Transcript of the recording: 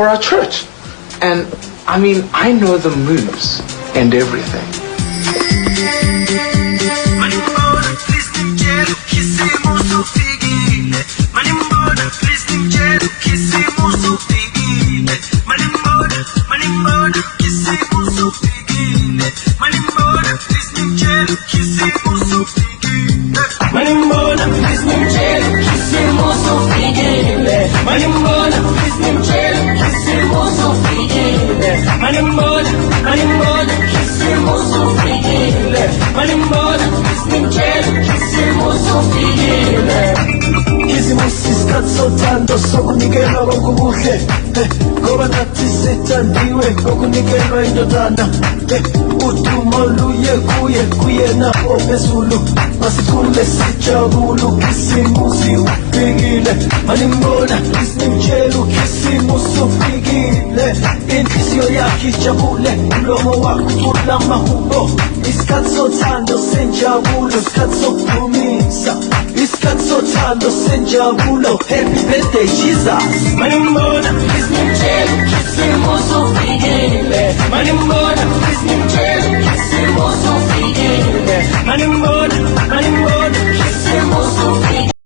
for our church. And I mean, I know the moves and everything. Sothando sokunikelwa kokubuhle ngoba nathi sithandiwe ngokunikelwa indodana udumo luye kuyena ophezulu masikhule sijabule isimuzi ufikile manimbona isimtshela isimuzi ufikile inhliziyo yakhe ijabule umlomo wakhe ucula amahubo isikhathi sothando senjabulo isikhathi sokudumisa isikhathi sothando senjabulo happy birthday Jesus manimbona isimtshela isimuzi ufikile manimbona